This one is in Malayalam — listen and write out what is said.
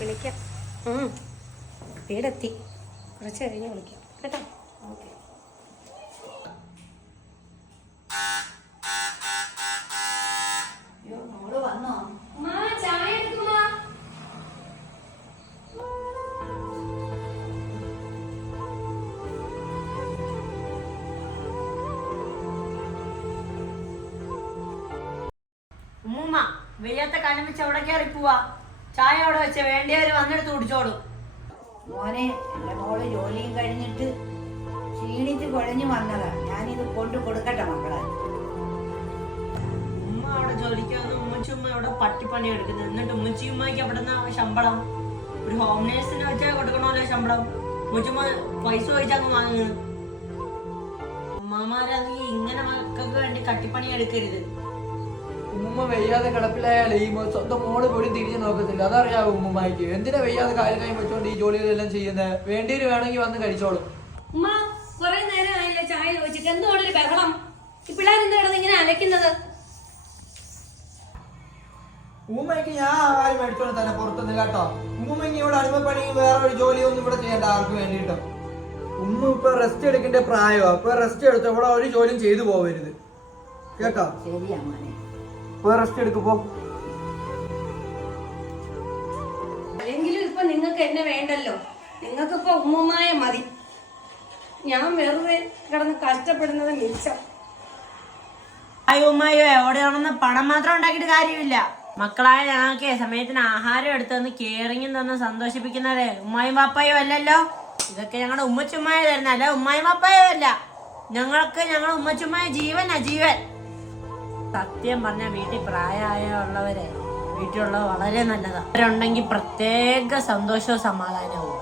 വിളിക്കാം. വീടെത്തി, കുറച്ച് കഴിഞ്ഞ് വിളിക്കാം കേട്ടോ. ഓക്കെ. ഉമ്മ വെയ്യാത്ത കാലം വെച്ച് അവിടെ കയറി പോവാ. ചായ അവിടെ വെച്ച് വേണ്ടിയവര് വന്നെടുത്ത് കുടിച്ചോളും. മോനെ, എന്റെ മോള് ജോലിയും കഴിഞ്ഞിട്ട് ക്ഷീണിച്ച് കുഴഞ്ഞു വന്നതാ. ഞാനിത് കൊണ്ട് കൊടുക്കട്ടെ മക്കളെ. ഉമ്മ അവിടെ ജോലിക്ക് വന്ന് ഉമ്മച്ചുമ്മ അവിടെ പട്ടിപ്പണി എടുക്കുന്നത്. എന്നിട്ട് ഉമ്മച്ചിമ്മയ്ക്ക് അവിടെ നിന്ന് ശമ്പളം ഒരു ഹോം നേഴ്സിനെ വെച്ചാൽ കൊടുക്കണമല്ലോ ശമ്പളം. ഉമ്മച്ചുമ്മ പൈസ ചോദിച്ചങ്ങ് വാങ്ങുന്നു. ഉമ്മമാരാണെങ്കിൽ ഇങ്ങനെ മക്കൾക്ക് വേണ്ടി കട്ടിപ്പണി എടുക്കരുത്. ഉമ്മ വെയ്യാതെ കിടപ്പിലായാലേ ഈ സ്വന്തം മോള് പോലും തിരിഞ്ഞു നോക്കത്തില്ല. അതറിയാവോ ഉമ്മമായിക്ക്? എന്തിനാ വെയ്യാതെ കാര്യം കൈ വെച്ചോണ്ട് ഈ ജോലികളെല്ലാം ചെയ്യുന്നത്? വേണ്ടിയൊരു വേണമെങ്കിൽ വന്ന് കഴിച്ചോളും. ഉമ്മ കുറെ നേരം ആയില്ലേ ചായ ചോദിച്ചിട്ട്? എന്തുകൊണ്ട് ഒരു ബഹളം? ഈ പിള്ളേരെന്ത് കിടന്ന് ഇങ്ങനെ അലക്കുന്നത്? ഉമ്മയ്ക്ക് ഞാൻ ആരും മേടിച്ചോണ്ട് തന്നെ പുറത്തുനിന്ന് കേട്ടോ. ഉമ്മയ്ക്ക് ഇവിടെ അടിമപ്പണി വേറെ ഒരു ജോലിയൊന്നും ഇവിടെ ചെയ്യണ്ട ആർക്ക് വേണ്ടിയിട്ട്. ഉമ്മ ഇപ്പൊ റെസ്റ്റ് എടുക്കേണ്ട പ്രായമാ. ഇപ്പൊ റെസ്റ്റ് എടുത്ത ഇവിടെ ഒരു ജോലിയും ചെയ്തു പോവരുത് കേട്ടോ. ശരിയാ മോനെ, ഇപ്പൊ റെസ്റ്റ് എടുക്കുമ്പോ അല്ലെങ്കിലും ഇപ്പൊ നിങ്ങൾക്ക് എന്നെ വേണ്ടല്ലോ. നിങ്ങൾക്കിപ്പോ ഉമ്മമായ മതി. ഞാൻ വെറുതെ കിടന്ന് കഷ്ടപ്പെടുന്നത് മിച്ചം. ഉമ്മയോ എവിടെയാണെന്ന് പണം മാത്രം ഉണ്ടാക്കിയിട്ട് കാര്യമില്ല. മക്കളായ ഞങ്ങൾക്ക് സമയത്തിന് ആഹാരം എടുത്തെന്ന് കെയറിങ്ങും തന്ന് സന്തോഷിപ്പിക്കുന്നവരെ ഉമ്മായും പാപ്പായോ അല്ലല്ലോ. ഇതൊക്കെ ഞങ്ങളുടെ ഉമ്മച്ചുമ്മായ തരുന്ന, അല്ല ഉമ്മായും പാപ്പായോ അല്ല. ഞങ്ങൾക്ക് ഞങ്ങളുടെ ഉമ്മച്ചുമ്മായ ജീവനാ ജീവൻ. സത്യം പറഞ്ഞ വീട്ടിൽ പ്രായമായുള്ളവരെ വീട്ടിലുള്ളത് വളരെ നല്ലതാണ്. അവരുണ്ടെങ്കിൽ പ്രത്യേക സന്തോഷവും സമാധാനവും.